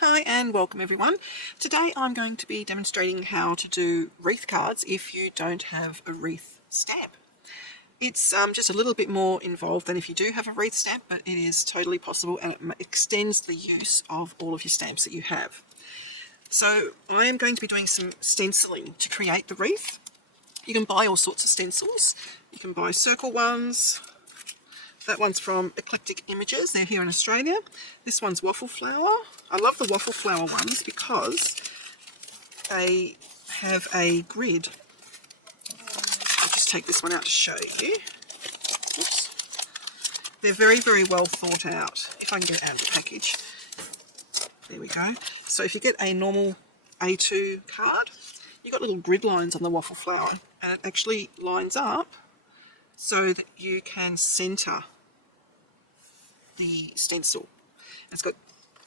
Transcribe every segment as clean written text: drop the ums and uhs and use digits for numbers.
Hi and welcome everyone. Today I'm going to be demonstrating how to do wreath cards if you don't have a wreath stamp. It's just a little bit more involved than if you do have a wreath stamp, but it is totally possible and it extends the use of all of your stamps that you have. So I am going to be doing some stenciling to create the wreath. You can buy all sorts of stencils. You can buy circle ones. That one's from Eclectic Images, they're here in Australia. This one's waffle flower. I love the waffle flower ones because they have a grid. I'll just take this one out to show you. Oops. They're very, very well thought out. If I can get it out of the package. There we go. So if you get a normal A2 card, you've got little grid lines on the waffle flower, and it actually lines up so that you can centre the stencil. It's got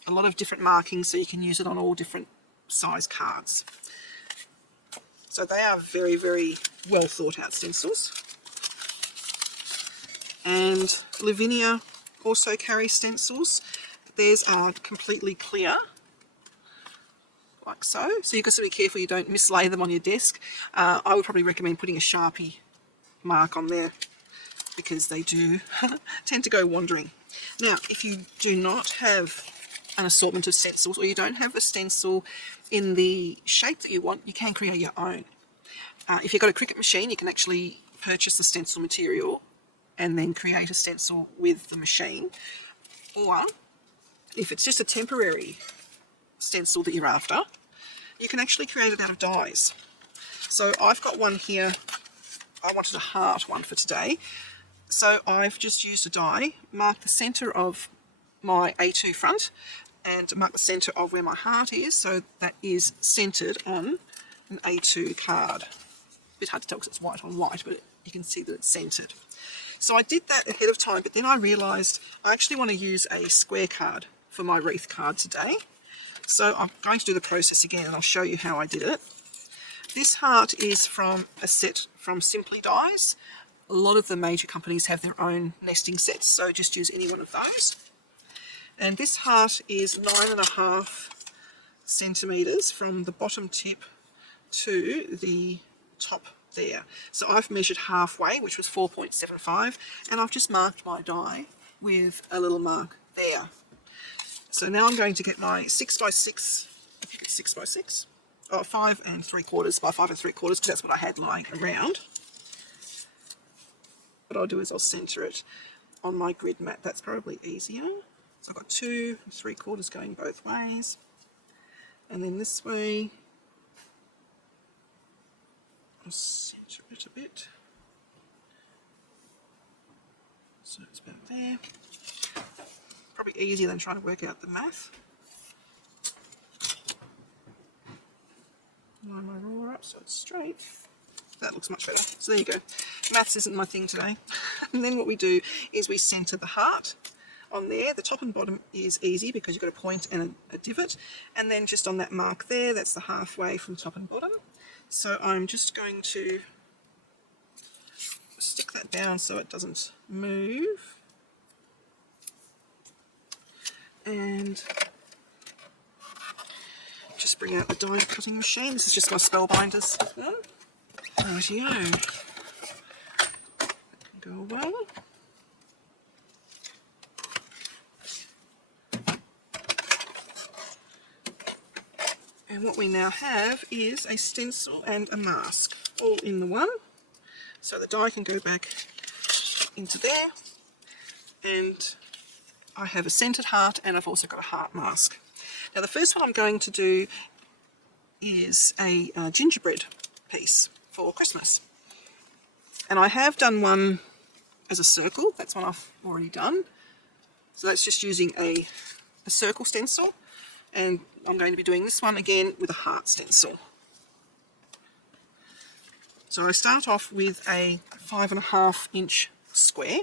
a lot of different markings, so you can use it on all different size cards. So they are very, very well thought out stencils. And Lavinia also carries stencils. Theirs are completely clear, like so. So you've got to be careful you don't mislay them on your desk. I would probably recommend putting a Sharpie mark on there because they do tend to go wandering. Now, if you do not have an assortment of stencils, or you don't have a stencil in the shape that you want, you can create your own. If you've got a Cricut machine, you can actually purchase the stencil material and then create a stencil with the machine. Or, if it's just a temporary stencil that you're after, you can actually create it out of dies. So I've got one here. I wanted a heart one for today. So I've just used a die, marked the centre of my A2 front and mark the centre of where my heart is, so that is centred on an A2 card. A bit hard to tell because it's white on white, but you can see that it's centred. So I did that ahead of time, but then I realised I actually want to use a square card for my wreath card today. So I'm going to do the process again and I'll show you how I did it. This heart is from a set from Simply Dies. A lot of the major companies have their own nesting sets, so just use any one of those. And this heart is 9.5 centimetres from the bottom tip to the top there. So I've measured halfway, which was 4.75, and I've just marked my die with a little mark there. So now I'm going to get my 6x6, I think it's 6x6, 5 3/4 by 5 3/4, because that's what I had lying around. What I'll do is I'll centre it on my grid mat. That's probably easier. So I've got 2 3/4 going both ways. And then this way, I'll centre it a bit. So it's about there. Probably easier than trying to work out the math. Line my ruler up so it's straight. That looks much better. So there you go. Maths isn't my thing today. And then what we do is we centre the heart on there. The top and bottom is easy because you've got a point and a divot. And then just on that mark there, that's the halfway from top and bottom. So I'm just going to stick that down so it doesn't move. And just bring out the die cutting machine. This is just my Spellbinders. Rightio. Go away. And what we now have is a stencil and a mask all in the one. So the die can go back into there. And I have a centred heart and I've also got a heart mask. Now the first one I'm going to do is a gingerbread piece for Christmas. And I have done one as a circle. That's one I've already done. So that's just using a circle stencil. And I'm going to be doing this one again with a heart stencil. So I start off with a 5.5 inch square.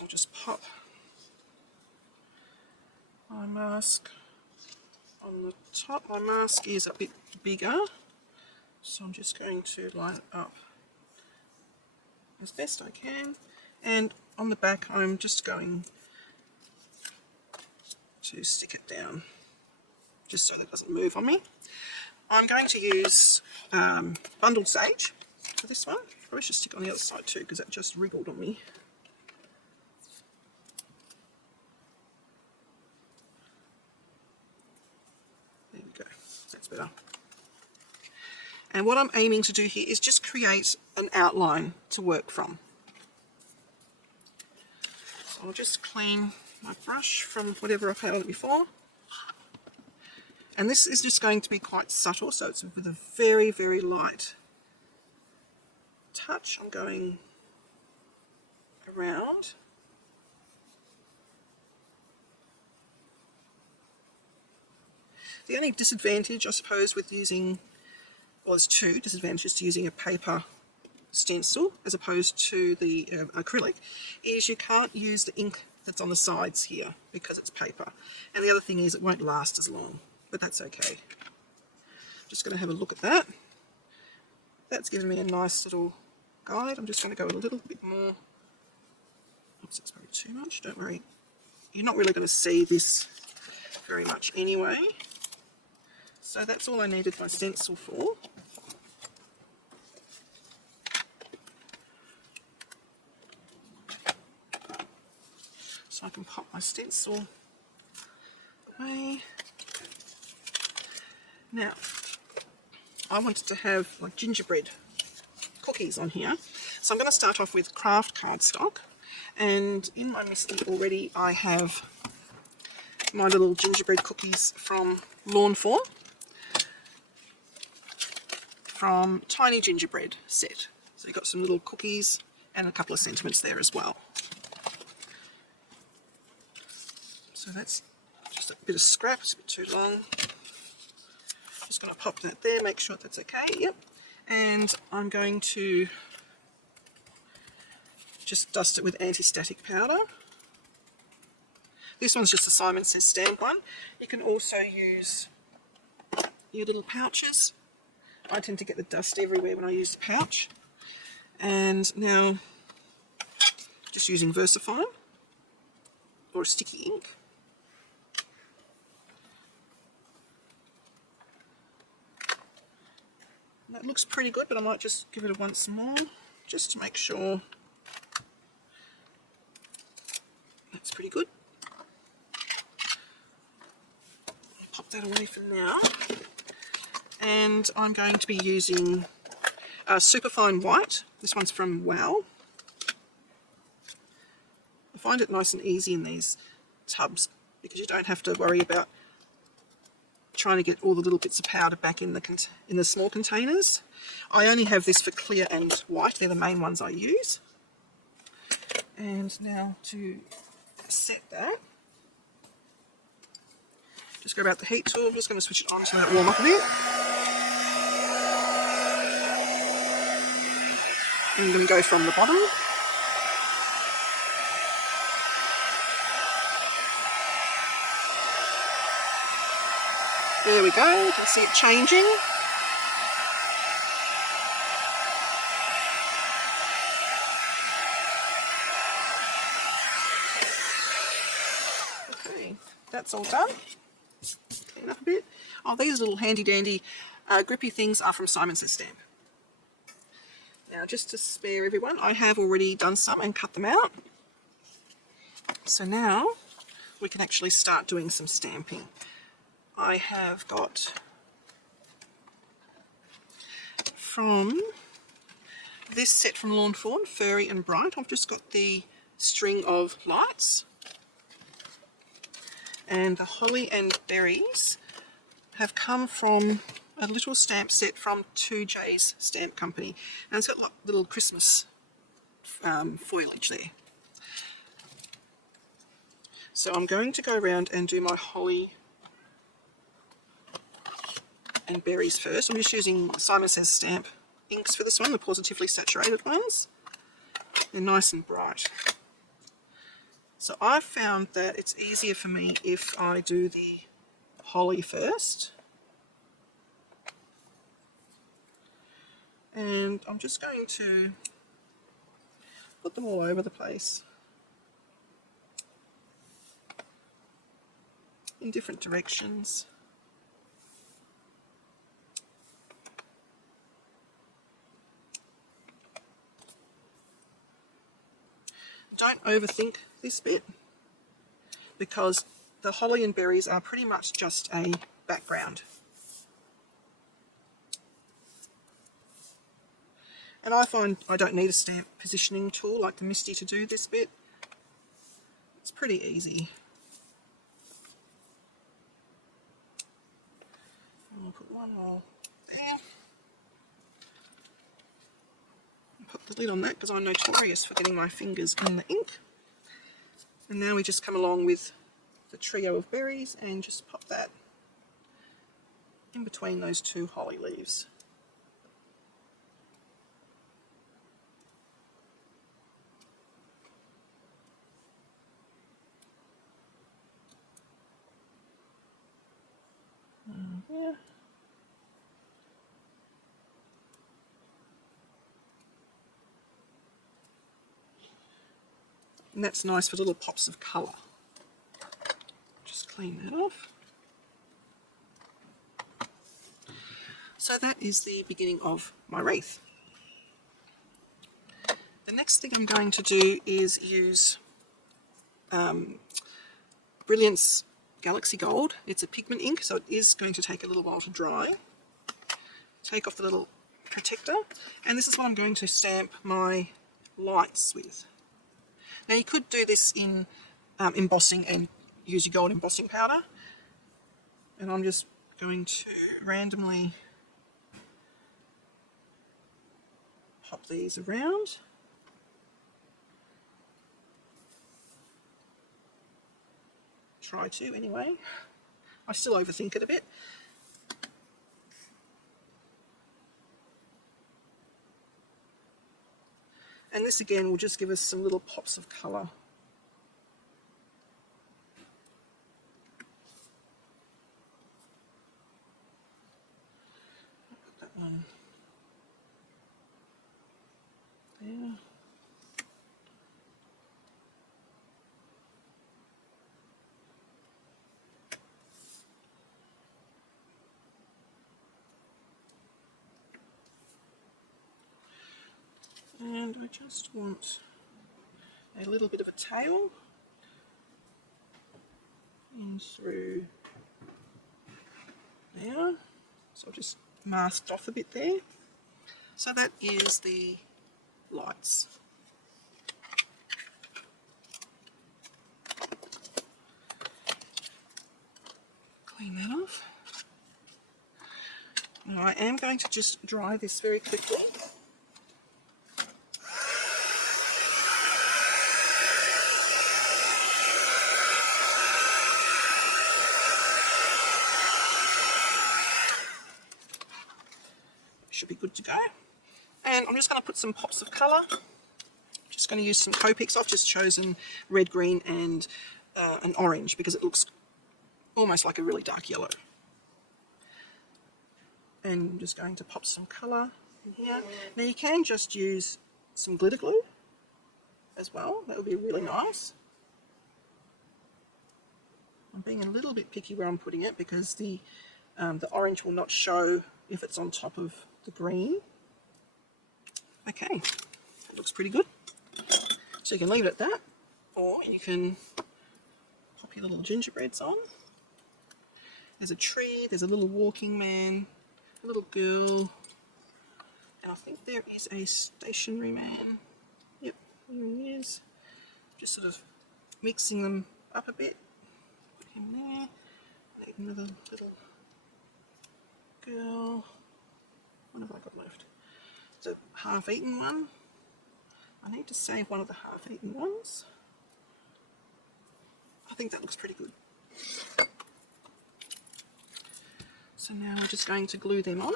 I'll just pop my mask on the top. My mask is a bit bigger, so I'm just going to line it up as best I can. And on the back I'm just going to stick it down, just so that it doesn't move on me. I'm going to use bundled sage for this one. Probably should stick it on the other side too, because that just wriggled on me. There we go, that's better. And what I'm aiming to do here is just create an outline to work from. So I'll just clean my brush from whatever I've had on it before. And this is just going to be quite subtle, so it's with a very, very light touch. I'm going around. The only disadvantage, I suppose, with using, well, there's two disadvantages to using a paper stencil as opposed to the acrylic, is you can't use the ink that's on the sides here because it's paper. And the other thing is it won't last as long, but that's okay. Just going to have a look at that. That's given me a nice little guide. I'm just going to go a little bit more. Oops, that's probably too much. Don't worry. You're not really going to see this very much anyway. So that's all I needed my stencil for. So I can pop my stencil away. Now, I wanted to have like gingerbread cookies on here. So I'm going to start off with craft cardstock. And in my MISTI already I have my little gingerbread cookies from Lawn Fawn, from Tiny Gingerbread set. So you've got some little cookies and a couple of sentiments there as well. So that's just a bit of scrap, it's a bit too long. Just going to pop that there, make sure that's okay, yep. And I'm going to just dust it with anti-static powder. This one's just a Simon Says stamp one. You can also use your little pouches. I tend to get the dust everywhere when I use the pouch. And now, just using VersaFine or sticky ink. That looks pretty good, but I might just give it a once more, just to make sure that's pretty good. Pop that away for now. And I'm going to be using Superfine White. This one's from Wow. I find it nice and easy in these tubs because you don't have to worry about trying to get all the little bits of powder back in the small containers. I only have this for clear and white. They're the main ones I use. And now to set that, just grab out the heat tool. I'm just going to switch it on to let it warm up a bit. I'm going to go from the bottom. There we go, you can see it changing. Okay, that's all done. Clean up a bit. Oh, these little handy dandy grippy things are from Simon Says Stamp. Now, just to spare everyone, I have already done some and cut them out. So now we can actually start doing some stamping. I have got from this set from Lawn Fawn, Furry and Bright, I've just got the string of lights, and the holly and berries have come from a little stamp set from 2J's Stamp Company, and it's got like little Christmas foliage there. So I'm going to go around and do my holly and berries first. I'm just using Simon Says Stamp inks for this one, the positively saturated ones. They're nice and bright. So I've found that it's easier for me if I do the holly first. And I'm just going to put them all over the place. in different directions. Don't overthink this bit, because the holly and berries are pretty much just a background. And I find I don't need a stamp positioning tool like the Misty to do this bit. It's pretty easy. I'll put one more there. Put the lid on that because I'm notorious for getting my fingers in the ink. And now we just come along with the trio of berries and just pop that in between those two holly leaves. Yeah. And that's nice for little pops of colour. Just clean that off. So that is the beginning of my wreath. The next thing I'm going to do is use Brilliance Galaxy Gold. It's a pigment ink, so it is going to take a little while to dry. Take off the little protector, and this is what I'm going to stamp my lights with. Now you could do this in embossing and use your gold embossing powder, and I'm just going to randomly pop these around. Try to anyway. I still overthink it a bit. And this again will just give us some little pops of colour. Put that one there. And I just want a little bit of a tail in through there. So I've just masked off a bit there. So that is the lights. Clean that off. Now I am going to just dry this very quickly. Should be good to go. And I'm just going to put some pops of colour. Just going to use some Copics. I've just chosen red, green and an orange because it looks almost like a really dark yellow. And I'm just going to pop some colour in here. Now you can just use some glitter glue as well. That would be really nice. I'm being a little bit picky where I'm putting it because the orange will not show if it's on top of the green. Okay, that looks pretty good. So you can leave it at that, or you can pop your little gingerbreads on. There's a tree, there's a little walking man, a little girl, and I think there is a stationary man. Yep, there he is. Just sort of mixing them up a bit. Put him there. Another little girl. What have I got left? It's a half-eaten one. I need to save one of the half-eaten ones. I think that looks pretty good. So now we're just going to glue them on.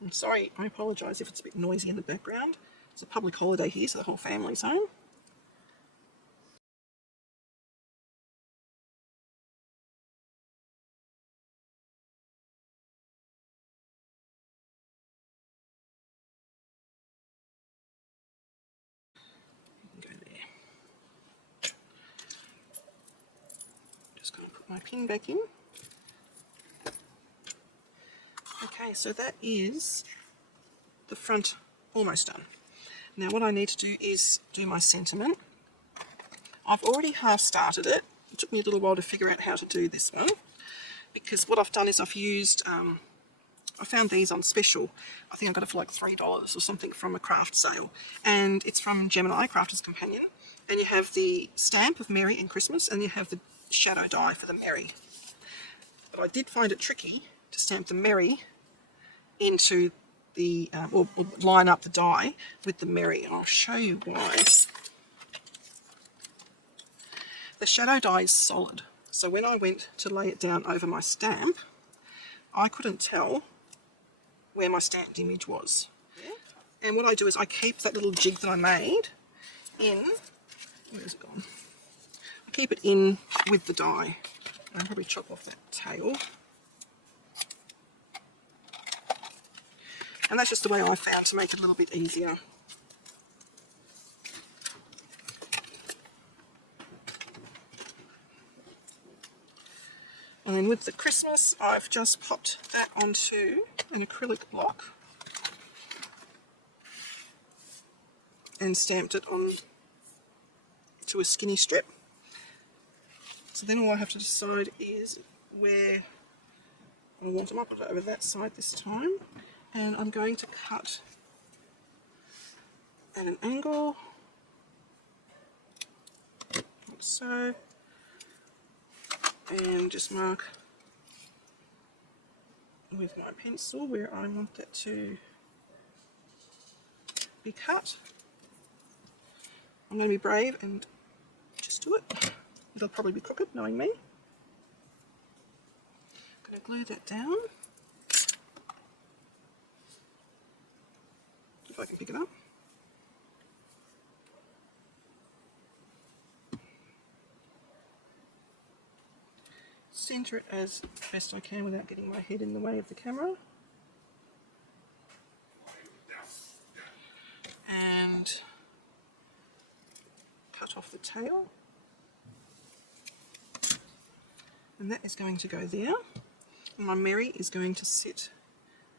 I'm sorry, I apologise if it's a bit noisy in the background. It's a public holiday here, so the whole family's home. my pin back in. Okay, so that is the front almost done. Now what I need to do is do my sentiment. I've already half started it. It took me a little while to figure out how to do this one, because what I've done is I've used, I found these on special. I think I got it for like $3 or something from a craft sale, and it's from Gemini, Crafter's Companion, and you have the stamp of Merry and Christmas, and you have the shadow die for the Merry. But I did find it tricky to stamp the Merry into the, or line up the die with the Merry, and I'll show you why. The shadow die is solid, so when I went to lay it down over my stamp, I couldn't tell where my stamped image was. And what I do is I keep that little jig that I made in, where's it gone? I keep it in with the die. I'll probably chop off that tail. And that's just the way I found to make it a little bit easier. And then with the Christmas, I've just popped that onto an acrylic block and stamped it on to a skinny strip. So then all I have to decide is where I want them. I'll put it over that side this time, and I'm going to cut at an angle, like so, and just mark with my pencil where I want that to be cut. I'm going to be brave and just do it. It'll probably be crooked, knowing me. I'm going to glue that down. If I can pick it up. Center it as best I can without getting my head in the way of the camera. And cut off the tail. And that is going to go there. And my Merry is going to sit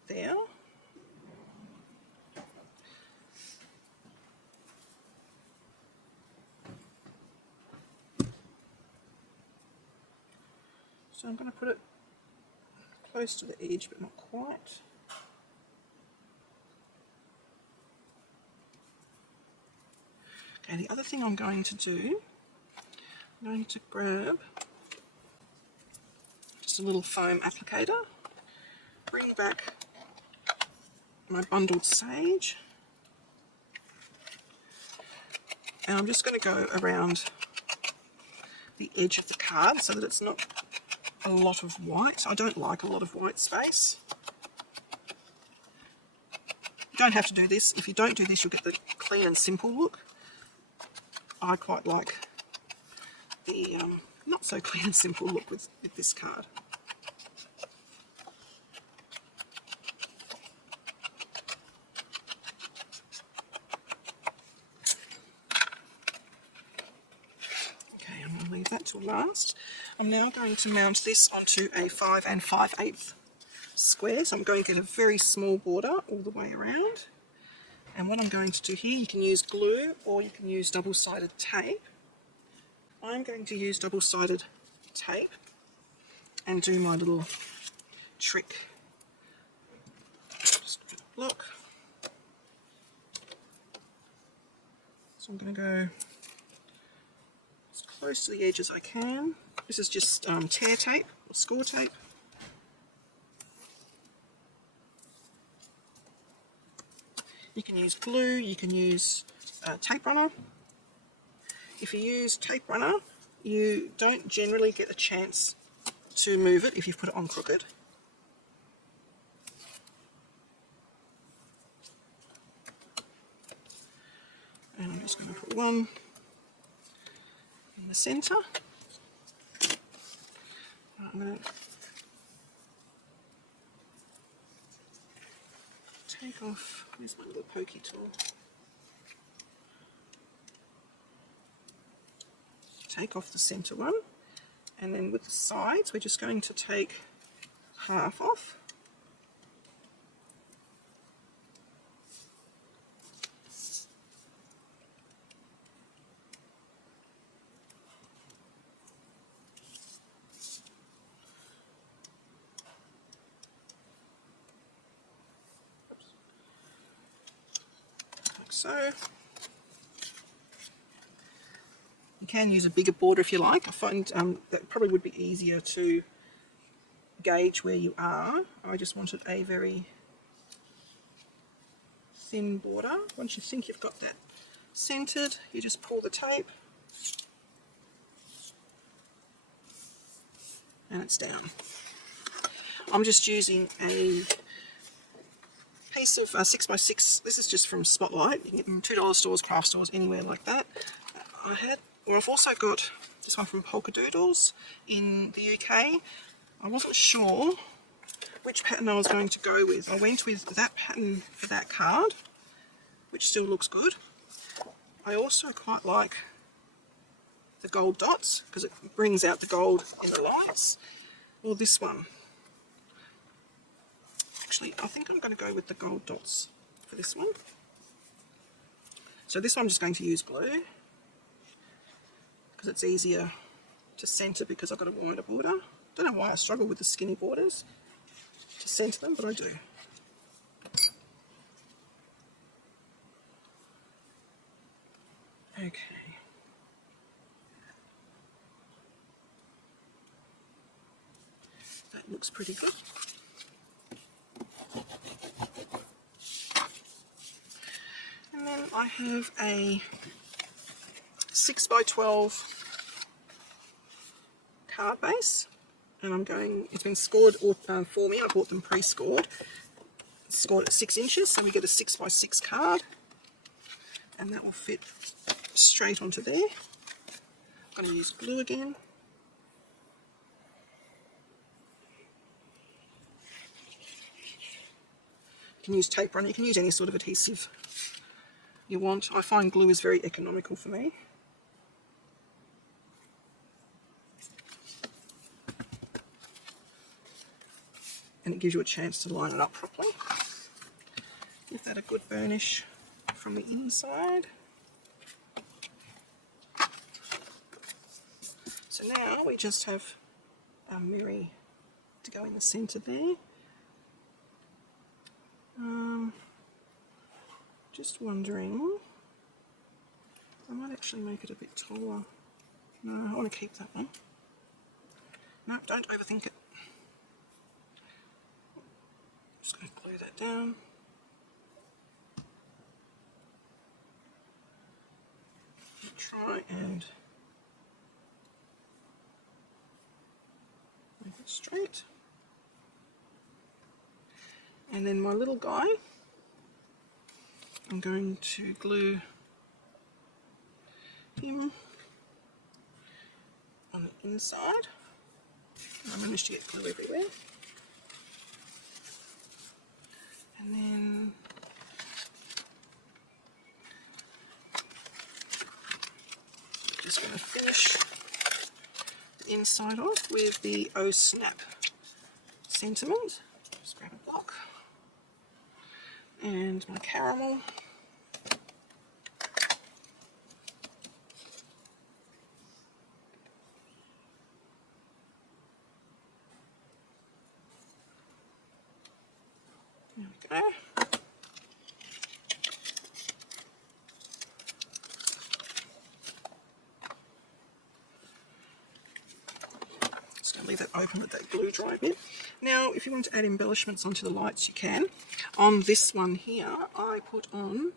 there. So I'm going to put it close to the edge, but not quite. Okay, the other thing I'm going to do, I'm going to grab just a little foam applicator, bring back my bundled sage, and I'm just going to go around the edge of the card so that it's not a lot of white. I don't like a lot of white space. You don't have to do this. If you don't do this, you'll get the clean and simple look. I quite like the not so clean and simple look with this card. Okay, I'm going to leave that till last. I'm now going to mount this onto a 5 5/8 square. So I'm going to get a very small border all the way around. And what I'm going to do here, you can use glue or you can use double-sided tape. I'm going to use double-sided tape and do my little trick. Just do the block. So I'm going to go as close to the edge as I can. This is just tear tape or score tape. You can use glue, you can use tape runner. If you use tape runner, you don't generally get a chance to move it if you've put it on crooked. And I'm just going to put one in the centre. I'm going to take off, where's my little pokey tool? Take off the centre one And then with the sides, we're just going to take half off. Like so. You can use a bigger border if you like. I find that probably would be easier to gauge where you are. I just wanted a very thin border. Once you think you've got that centered, you just pull the tape and it's down. I'm just using a piece of 6x6. This is just from Spotlight. You can get them $2 stores, craft stores, anywhere like that. I've also got this one from Polka Doodles in the UK. I wasn't sure which pattern I was going to go with. I went with that pattern for that card, which still looks good. I also quite like the gold dots because it brings out the gold in the lights. Or this one. Actually, I think I'm going to go with the gold dots for this one. So this one I'm just going to use glue because it's easier to centre because I've got a wider border. Don't know why I struggle with the skinny borders to centre them, but I do. Okay. That looks pretty good. And then I have a 6x12 card base, and it's been scored for me. I bought them pre-scored. It's scored at 6 inches, so we get a 6x6 card, and that will fit straight onto there. I'm going to use glue again. You can use tape run, you can use any sort of adhesive you want. I find glue is very economical for me. And it gives you a chance to line it up properly. Give that a good burnish from the inside. So now we just have our mirror to go in the centre there. Just wondering, I might actually make it a bit taller. No, I want to keep that one. No, don't overthink it. Just going to glue that down. Try and make it straight. And then my little guy, I'm going to glue him on the inside. I managed to get glue everywhere. And then just going to finish the inside off with the Oh Snap sentiment. Just grab a block and my caramel. There we go. Just going to leave that open with that glue dry bit. Now, if you want to add embellishments onto the lights, you can. On this one here, I put on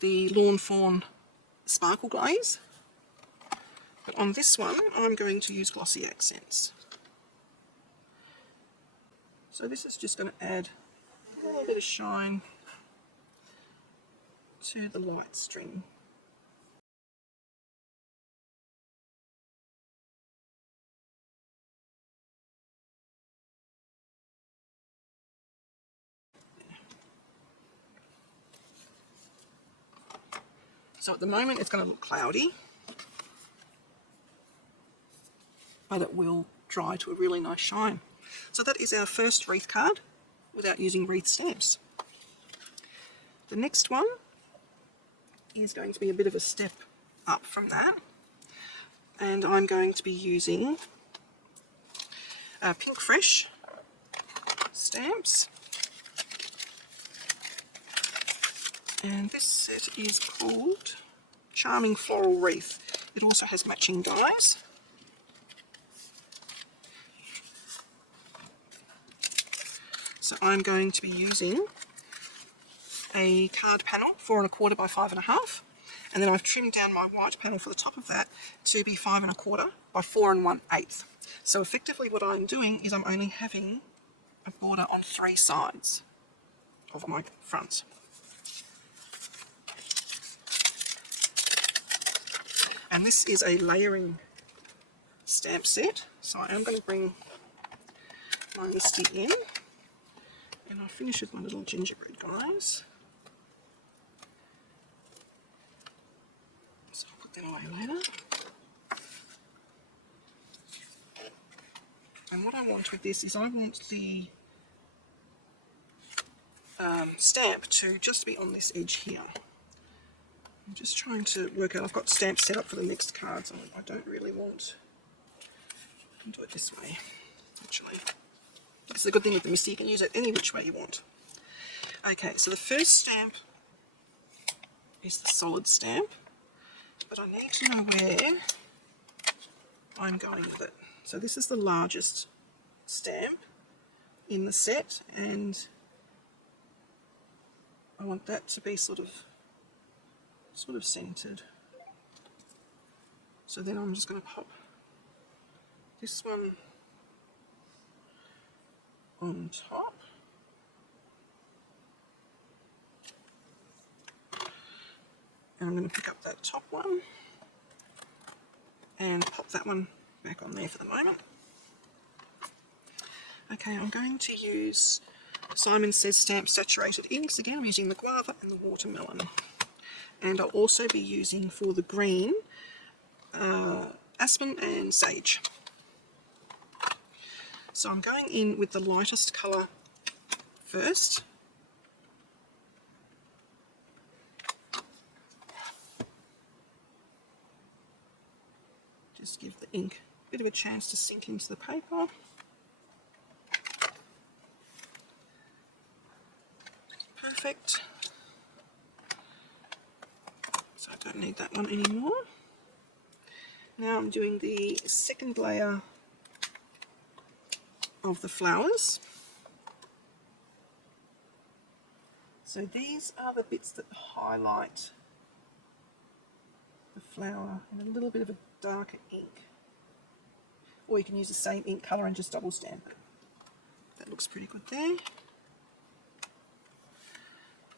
the Lawn Fawn Sparkle Glaze. But on this one, I'm going to use Glossy Accents. So this is just going to add a little bit of shine to the light string. So at the moment it's going to look cloudy, but it will dry to a really nice shine. So that is our first wreath card without using wreath stamps. The next one is going to be a bit of a step up from that, and I'm going to be using Pink Fresh stamps, and this set is called Charming Floral Wreath. It also has matching dies. So I'm going to be using a card panel 4 1/4 by 5 1/2, and then I've trimmed down my white panel for the top of that to be 5 1/4 by 4 1/8. So effectively what I'm doing is I'm only having a border on 3 sides of my front. And this is a layering stamp set, so I am going to bring my Misty in, and I'll finish with my little gingerbread guys. So I'll put that away later. And what I want with this is I want the stamp to just be on this edge here. I'm just trying to work out, I've got stamps set up for the next cards, and I don't really want, I can do it this way actually. This is a good thing with the Misty, you can use it any which way you want. Okay, so the first stamp is the solid stamp, but I need to know where I'm going with it. So this is the largest stamp in the set, and I want that to be sort of centered. So then I'm just going to pop this one on top, and I'm going to pick up that top one and pop that one back on there for the moment. Okay, I'm going to use Simon Says Stamp Saturated Inks. Again, I'm using the guava and the watermelon. And I'll also be using, for the green, aspen and sage. So I'm going in with the lightest colour first. Just give the ink a bit of a chance to sink into the paper. Perfect. So I don't need that one anymore. Now I'm doing the second layer of the flowers. So these are the bits that highlight the flower in a little bit of a darker ink. Or you can use the same ink colour and just double stamp it. That looks pretty good there.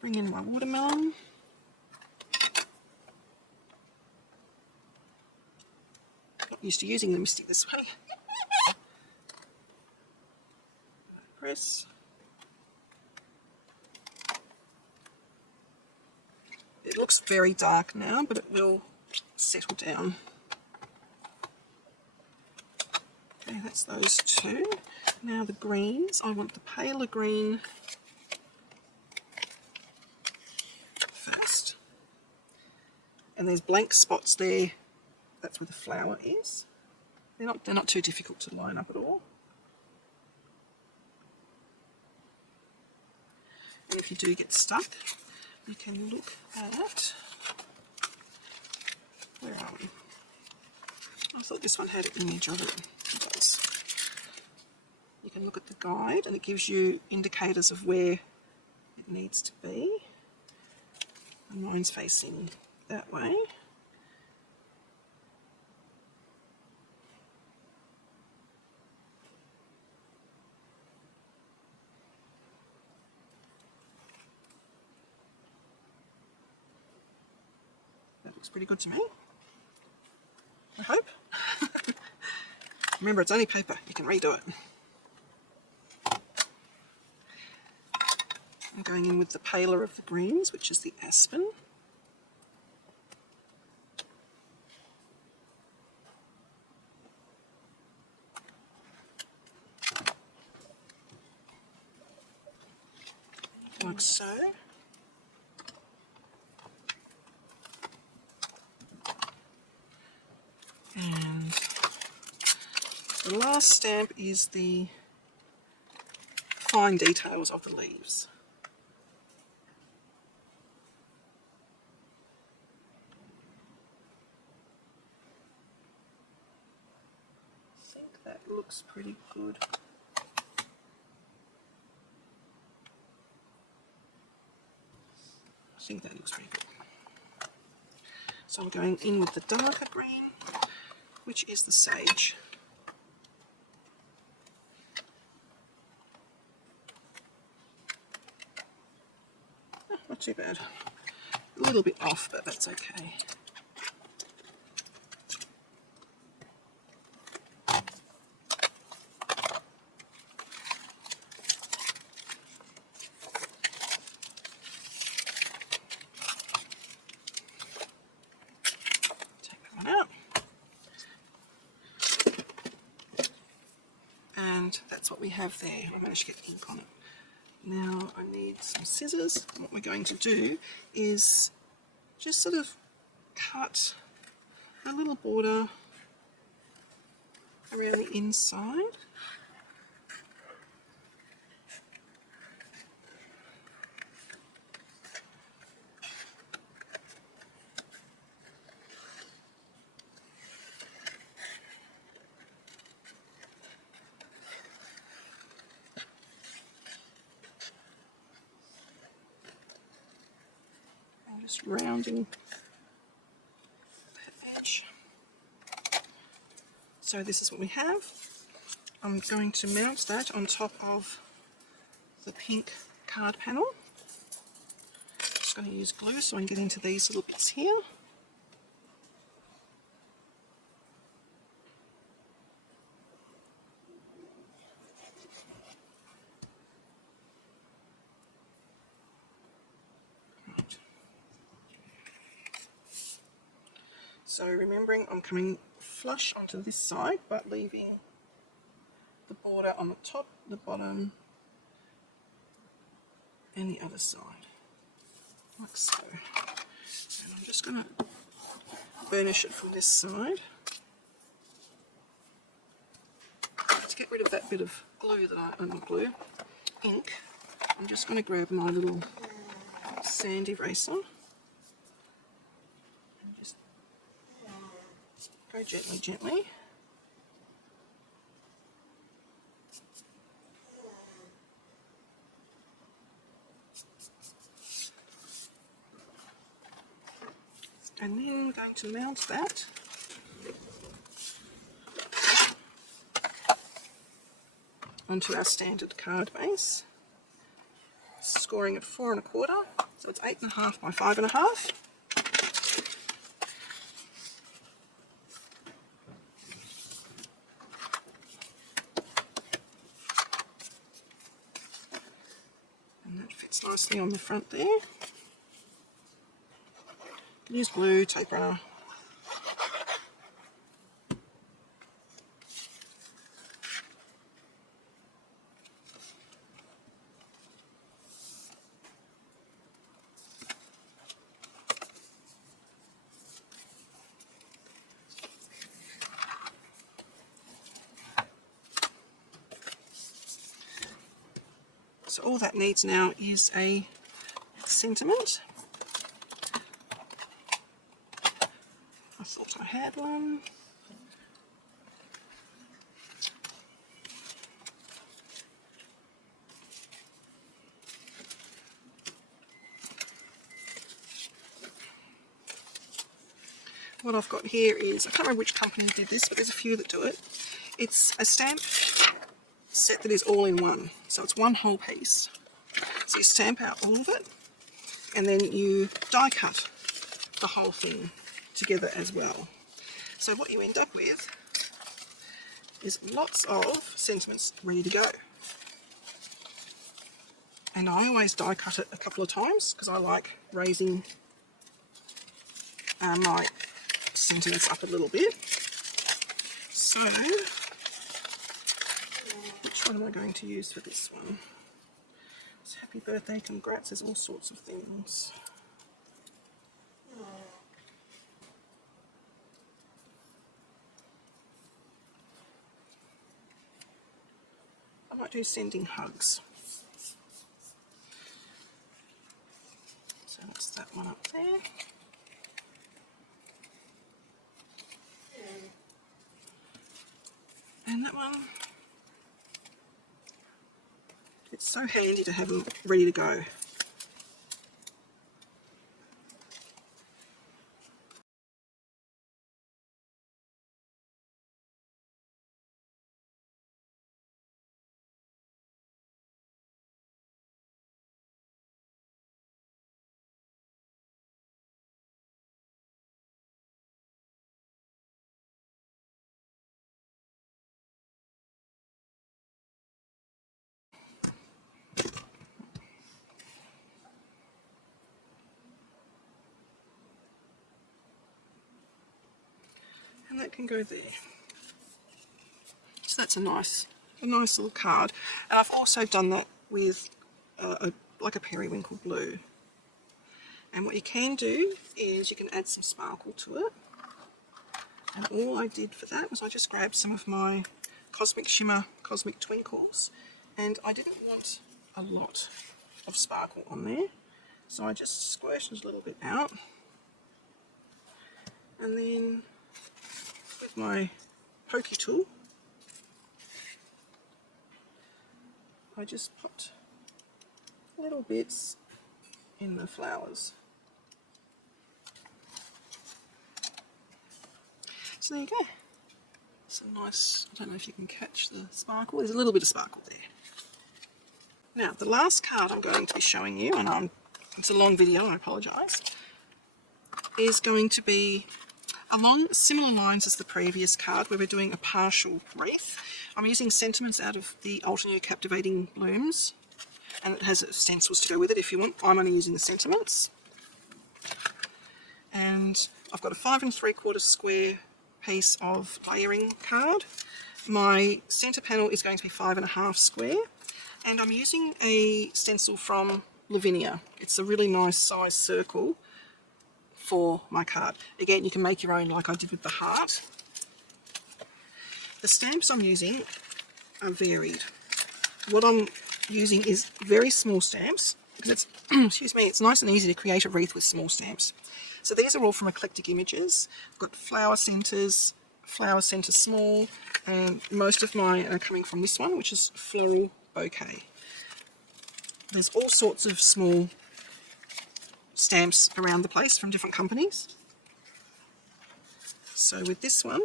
Bring in my watermelon. Not used to using the Misty this way. Press. It looks very dark now, but it will settle down. Okay, that's those two. Now the greens, I want the paler green first. And there's blank spots there. That's where the flower is. They're not too difficult to line up at all. And if you do get stuck, you can look at, where are we? I thought this one had an image of it. It does. You can look at the guide and it gives you indicators of where it needs to be. And mine's facing that way. That looks pretty good to me, I hope. Remember, it's only paper, you can redo it. I'm going in with the paler of the greens, which is the aspen. like so. And the last stamp is the fine details of the leaves. I think that looks pretty good. I think that looks pretty good. So I'm going in with the darker green, which is the sage. Oh, not too bad. A little bit off, but that's okay. Take that one out. And that's what we have there. I managed to get ink on it. Now I need some scissors. What we're going to do is just sort of cut a little border around the inside. I'm just rounding that edge. So this is what we have. I'm going to mount that on top of the pink card panel. Just going to use glue so I can get into these little bits here. Right. So remembering I'm coming flush onto this side but leaving the border on the top, the bottom and the other side, like so. And I'm just going to burnish it from this side to get rid of that bit of glue that not glue, ink. I'm just going to grab my little sand eraser and just go gently. And then we're going to mount that onto our standard card base, scoring at 4 1/4, so it's 8 1/2 by 5 1/2. And that fits nicely on the front there. You can use glue, tape runner. So all that needs now is a sentiment. I thought I had one. What I've got here is, I can't remember which company did this, but there's a few that do it. It's a stamp set that is all in one, so it's one whole piece. So you stamp out all of it and then you die cut the whole thing together as well. So what you end up with is lots of sentiments ready to go. And I always die cut it a couple of times because I like raising my sentiments up a little bit. So which one am I going to use for this one? Happy birthday, congrats, there's all sorts of things. I might do sending hugs. So that's that one up there. And that one, it's so handy to have them ready to go. And that can go there. So that's a nice little card. And I've also done that with like a periwinkle blue. And what you can do is you can add some sparkle to it. And all I did for that was I just grabbed some of my Cosmic Shimmer Cosmic Twinkles, and I didn't want a lot of sparkle on there, so I just squirted a little bit out, and then with my pokey tool I just popped little bits in the flowers. So there you go. It's a nice, I don't know if you can catch the sparkle, there's a little bit of sparkle there. Now the last card I'm going to be showing you, and it's a long video, I apologise, is going to be along similar lines as the previous card where we're doing a partial wreath. I'm using sentiments out of the Ultra New Captivating Blooms, and it has stencils to go with it if you want. I'm only using the sentiments. And I've got a 5 3/4 square piece of layering card. My centre panel is going to be 5 1/2 square, and I'm using a stencil from Lavinia. It's a really nice size circle for my card. Again, you can make your own like I did with the heart. The stamps I'm using are varied. What I'm using is very small stamps because it's, excuse me, it's nice and easy to create a wreath with small stamps. So these are all from Eclectic Images. I've got flower centres small, and most of mine are coming from this one, which is Floral Bouquet. There's all sorts of small stamps around the place from different companies. So with this one,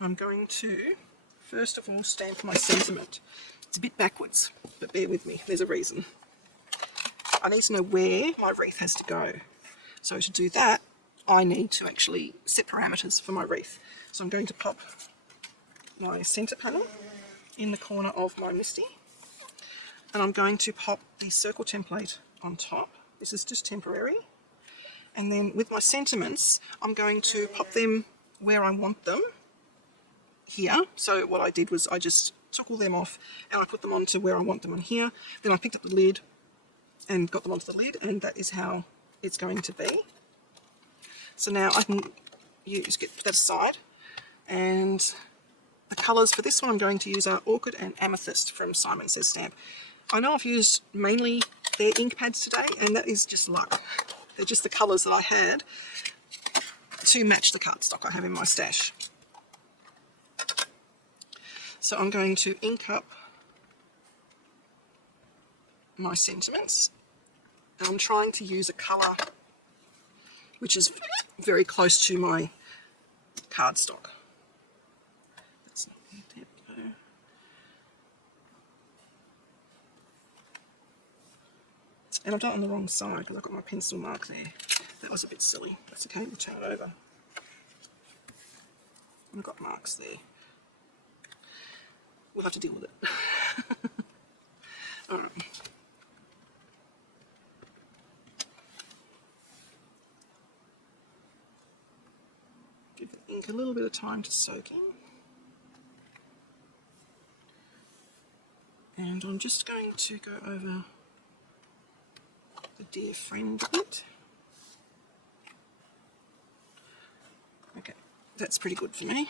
I'm going to first of all stamp my sentiment. It's a bit backwards, but bear with me, there's a reason. I need to know where my wreath has to go. So to do that, I need to actually set parameters for my wreath. So I'm going to pop my centre panel in the corner of my Misty, and I'm going to pop the circle template on top. This is just temporary. And then with my sentiments, I'm going to pop them where I want them, here. So what I did was I just took all them off and I put them onto where I want them on here. Then I picked up the lid and got them onto the lid, and that is how it's going to be. So now I can put that aside, and the colours for this one I'm going to use are Orchid and Amethyst from Simon Says Stamp. I know I've used mainly their ink pads today, and that is just luck. They're just the colours that I had to match the cardstock I have in my stash. So I'm going to ink up my sentiments, and I'm trying to use a colour which is very close to my cardstock. There we go. And I've done it on the wrong side because I've got my pencil mark there. That was a bit silly. That's okay, we'll turn it over. I've got marks there. We'll have to deal with it. Alright. Give the ink a little bit of time to soak in. And I'm just going to go over the dear friend a bit. Okay, that's pretty good for me.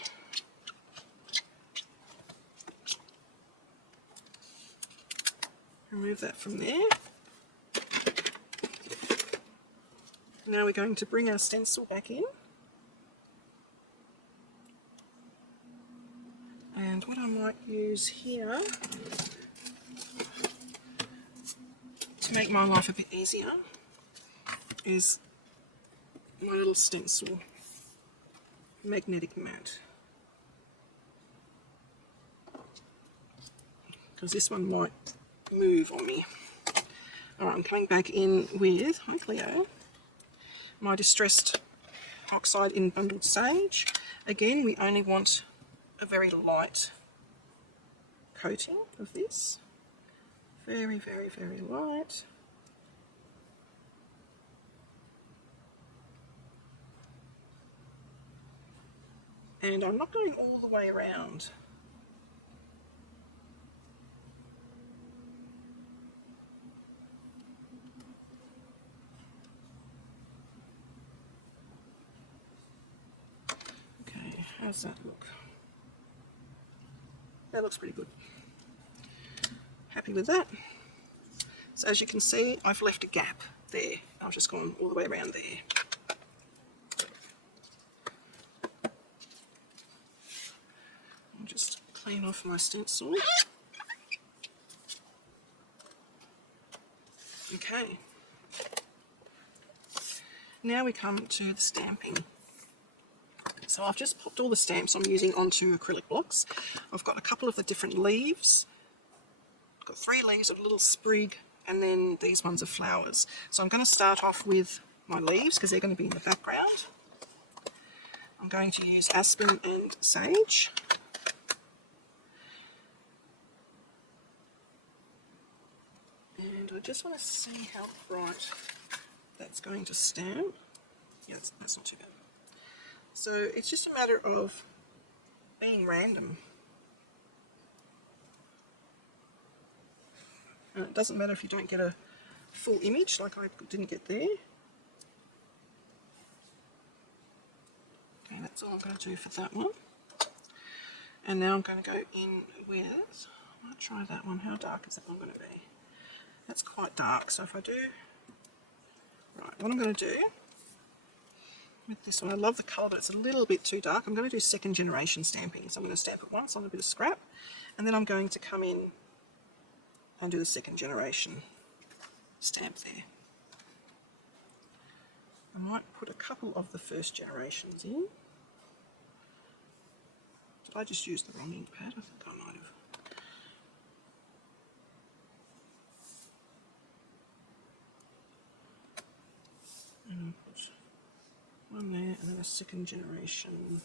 Remove that from there. Now we're going to bring our stencil back in. And what I might use here to make my life a bit easier is my little stencil magnetic mat. Because this one might move on me. Alright, I'm coming back in with, hi Cleo, my Distressed Oxide in Bundled Sage. Again, we only want a very light coating of this. Very, very, very light. And I'm not going all the way around. Okay, how's that look? That looks pretty good. Happy with that. So as you can see, I've left a gap there. I've just gone all the way around there. I'll just clean off my stencil. Okay. Now we come to the stamping. So I've just popped all the stamps I'm using onto acrylic blocks. I've got a couple of the different leaves. I've got 3 leaves of a little sprig, and then these ones are flowers. So I'm going to start off with my leaves because they're going to be in the background. I'm going to use aspen and sage. And I just want to see how bright that's going to stamp. Yeah, that's not too bad. So it's just a matter of being random. And it doesn't matter if you don't get a full image like I didn't get there. Okay, that's all I'm going to do for that one. And now I'm going to go in with, I might try that one. How dark is that one going to be? That's quite dark, so if I do, right, what I'm going to do with this one, I love the colour, but it's a little bit too dark. I'm going to do second generation stamping. So I'm going to stamp it once on a bit of scrap, and then I'm going to come in and do the second generation stamp there. I might put a couple of the first generations in. Did I just use the wrong ink pad? I think I might have. And I'll put one there, and then a second generation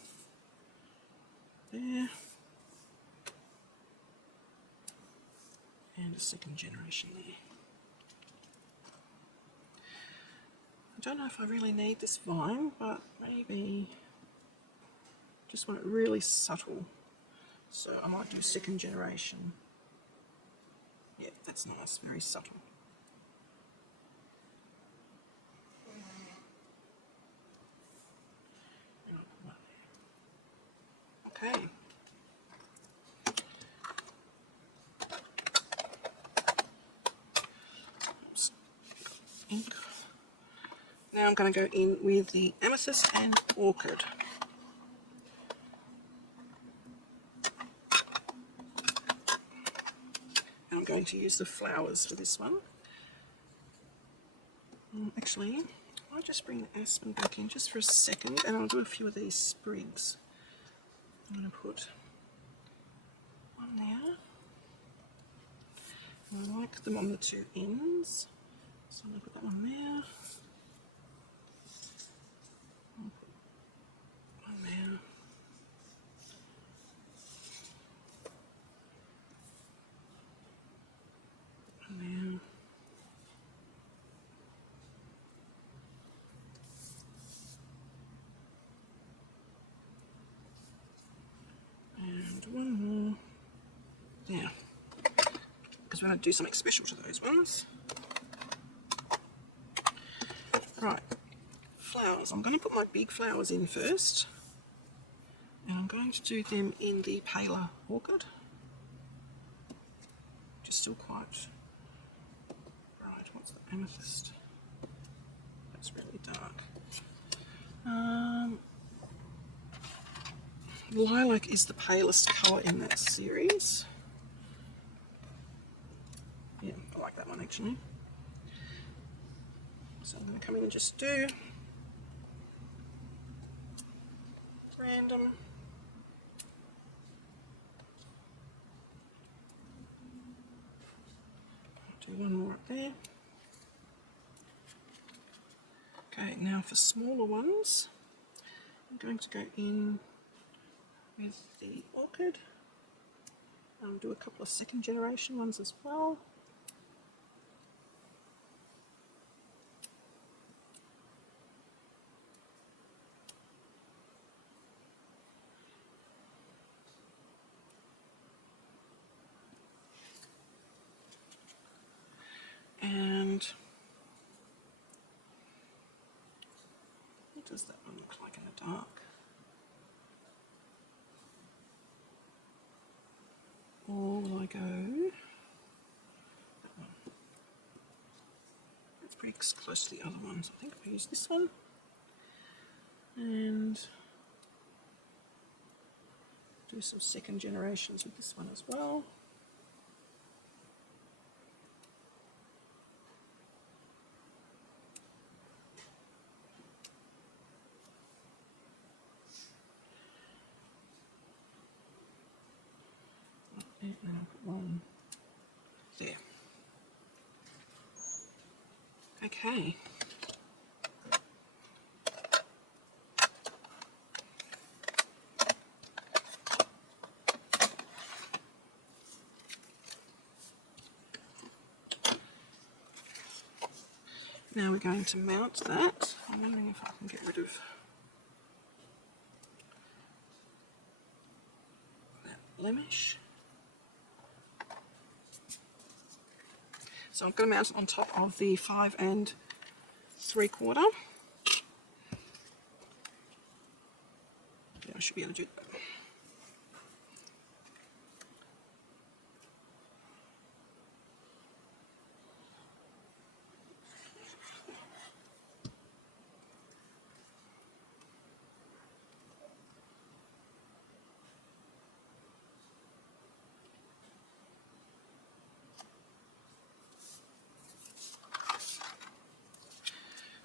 there. And a second generation there. I don't know if I really need this vine, but maybe just want it really subtle. So I might do second generation. Yeah, that's nice, very subtle. Okay. Oops. Ink. Now I'm going to go in with the amethyst and orchid. And I'm going to use the flowers for this one. Actually, I'll just bring the aspen back in just for a second, and I'll do a few of these sprigs. I'm going to put one there. And I like them on the 2 ends, so I'm going to put that one there. I'll put one there. One there. And one more there. because we're going to do something special to those ones. Right, flowers. I'm going to put my big flowers in first, and I'm going to do them in the paler orchid, which is still quite bright. What's the amethyst? That's really dark. Lilac is the palest colour in that series. Yeah, I like that one actually. So I'm going to come in and just do random. Do one more up there. Okay, now for smaller ones, I'm going to go in with the orchid. Do a couple of second generation ones as well. And what does that one look like in the dark? Or will I go that one? That's pretty close to the other ones. I think I'll use this one. And do some second generations with this one as well. And I'll put one there. Okay. Now we're going to mount that. I'm wondering if I can get rid of that blemish. So I'm going to mount it on top of the 5 3/4. Yeah, I should be able to do that.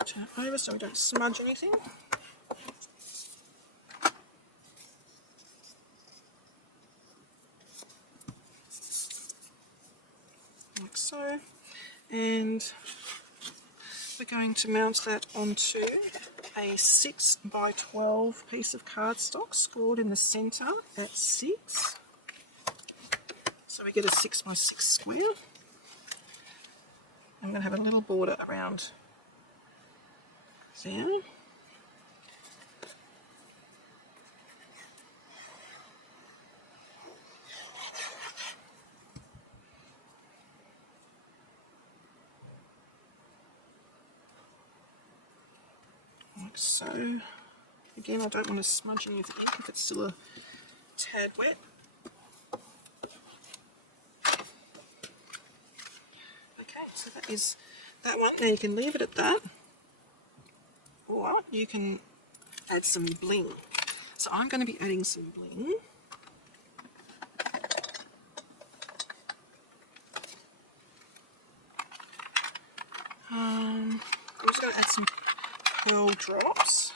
Turn it over so we don't smudge anything. Like so. And we're going to mount that onto a 6 by 12 piece of cardstock scored in the centre at 6. So we get a 6 by 6 square. I'm going to have a little border around there. Like so. Again, I don't want to smudge any of the ink if it's still a tad wet. Okay, so that is that one. Now you can leave it at that, or you can add some bling. So I'm going to be adding some bling. I'm just going to add some pearl drops.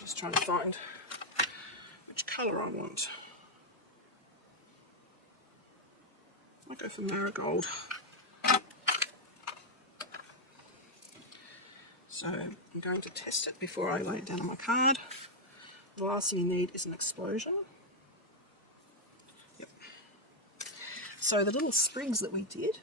Just trying to find which colour I want. I might go for marigold. So I'm going to test it before I lay it down on my card. The last thing you need is an explosion. Yep. So the little sprigs that we did,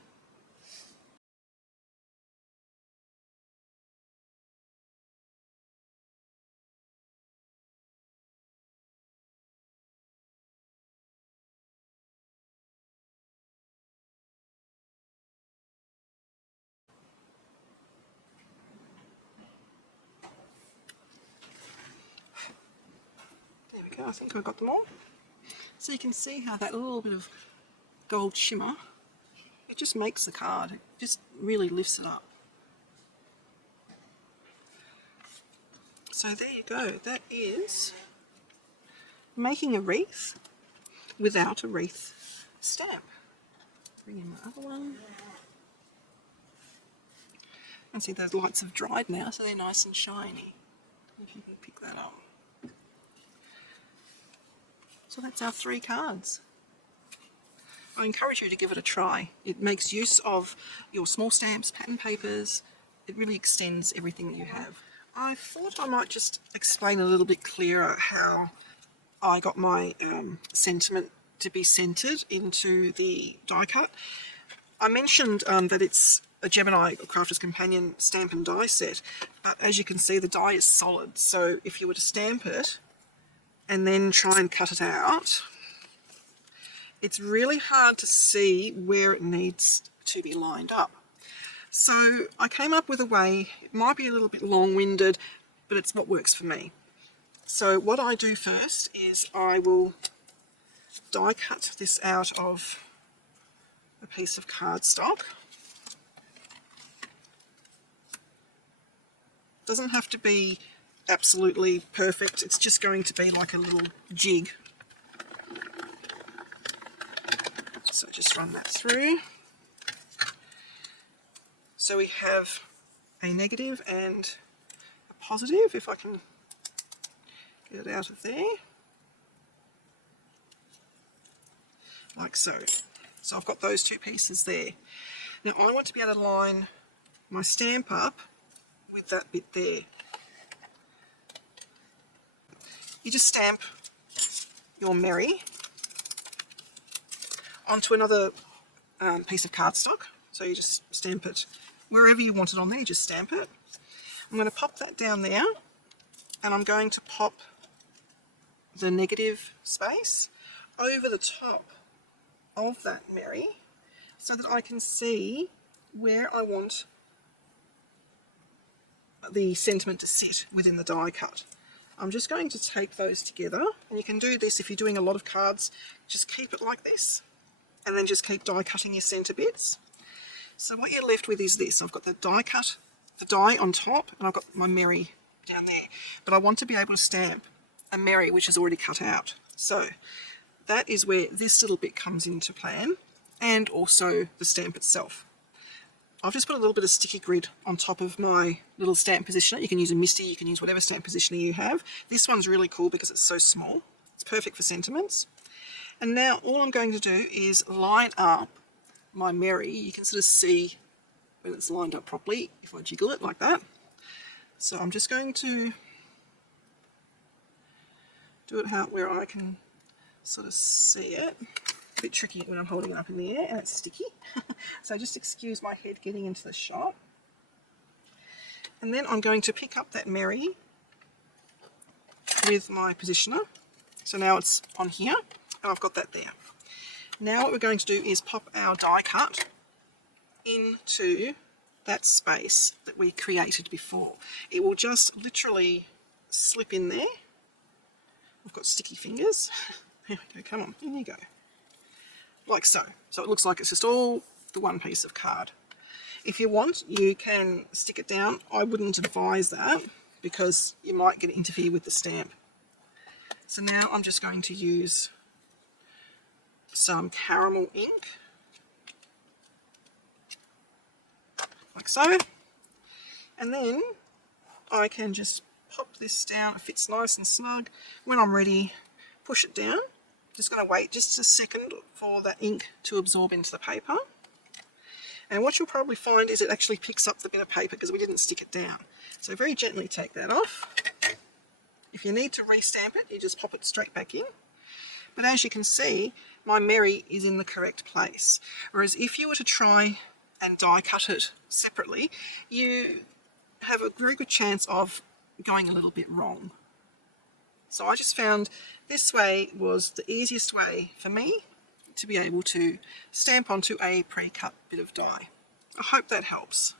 I think I got them all. So you can see how that little bit of gold shimmer, it just makes the card. It just really lifts it up. So there you go. That is making a wreath without a wreath stamp. Bring in my other one. And see those lights have dried now, so they're nice and shiny. If you can pick that up. So that's our 3 cards. I encourage you to give it a try. It makes use of your small stamps, pattern papers. It really extends everything that you have. I thought I might just explain a little bit clearer how I got my sentiment to be centered into the die cut. I mentioned that it's a Gemini Crafter's Companion stamp and die set, but as you can see the die is solid, so if you were to stamp it and then try and cut it out, it's really hard to see where it needs to be lined up. So I came up with a way. It might be a little bit long-winded, but it's what works for me. So what I do first is I will die cut this out of a piece of cardstock. Doesn't have to be absolutely perfect, it's just going to be like a little jig. So just run that through. So we have a negative and a positive, if I can get it out of there. Like so. So I've got those 2 pieces there. Now I want to be able to line my stamp up with that bit there. You just stamp your Merry onto another piece of cardstock. So you just stamp it wherever you want it on there, you just stamp it. I'm going to pop that down there, and I'm going to pop the negative space over the top of that Merry so that I can see where I want the sentiment to sit within the die cut. I'm just going to take those together, and you can do this if you're doing a lot of cards, just keep it like this and then just keep die cutting your center bits. So what you're left with is this. I've got the die cut, the die on top, and I've got my Merry down there, but I want to be able to stamp a Merry which is already cut out. So that is where this little bit comes into plan, and also the stamp itself. I've just put a little bit of sticky grid on top of my little stamp positioner. You can use a MISTI, you can use whatever stamp positioner you have. This one's really cool because it's so small. It's perfect for sentiments. And now all I'm going to do is line up my Merry. You can sort of see when it's lined up properly if I jiggle it like that. So I'm just going to do it where I can sort of see it. A bit tricky when I'm holding it up in the air and it's sticky. So just excuse my head getting into the shot. And then I'm going to pick up that Merry with my positioner. So now it's on here and I've got that there. Now what we're going to do is pop our die cut into that space that we created before. It will just literally slip in there. I've got sticky fingers. There we go, come on, in you go. Like so. So it looks like it's just all the one piece of card. If you want, you can stick it down. I wouldn't advise that because you might get it interfere with the stamp. So now I'm just going to use some caramel ink, like so, and then I can just pop this down. It fits nice and snug. When I'm ready, push it down. Just going to wait just a second for that ink to absorb into the paper. And what you'll probably find is it actually picks up the bit of paper because we didn't stick it down. So very gently take that off. If you need to re-stamp it, you just pop it straight back in. But as you can see, my Merry is in the correct place. Whereas if you were to try and die cut it separately, you have a very good chance of going a little bit wrong. So I just found this way was the easiest way for me to be able to stamp onto a pre-cut bit of die. I hope that helps.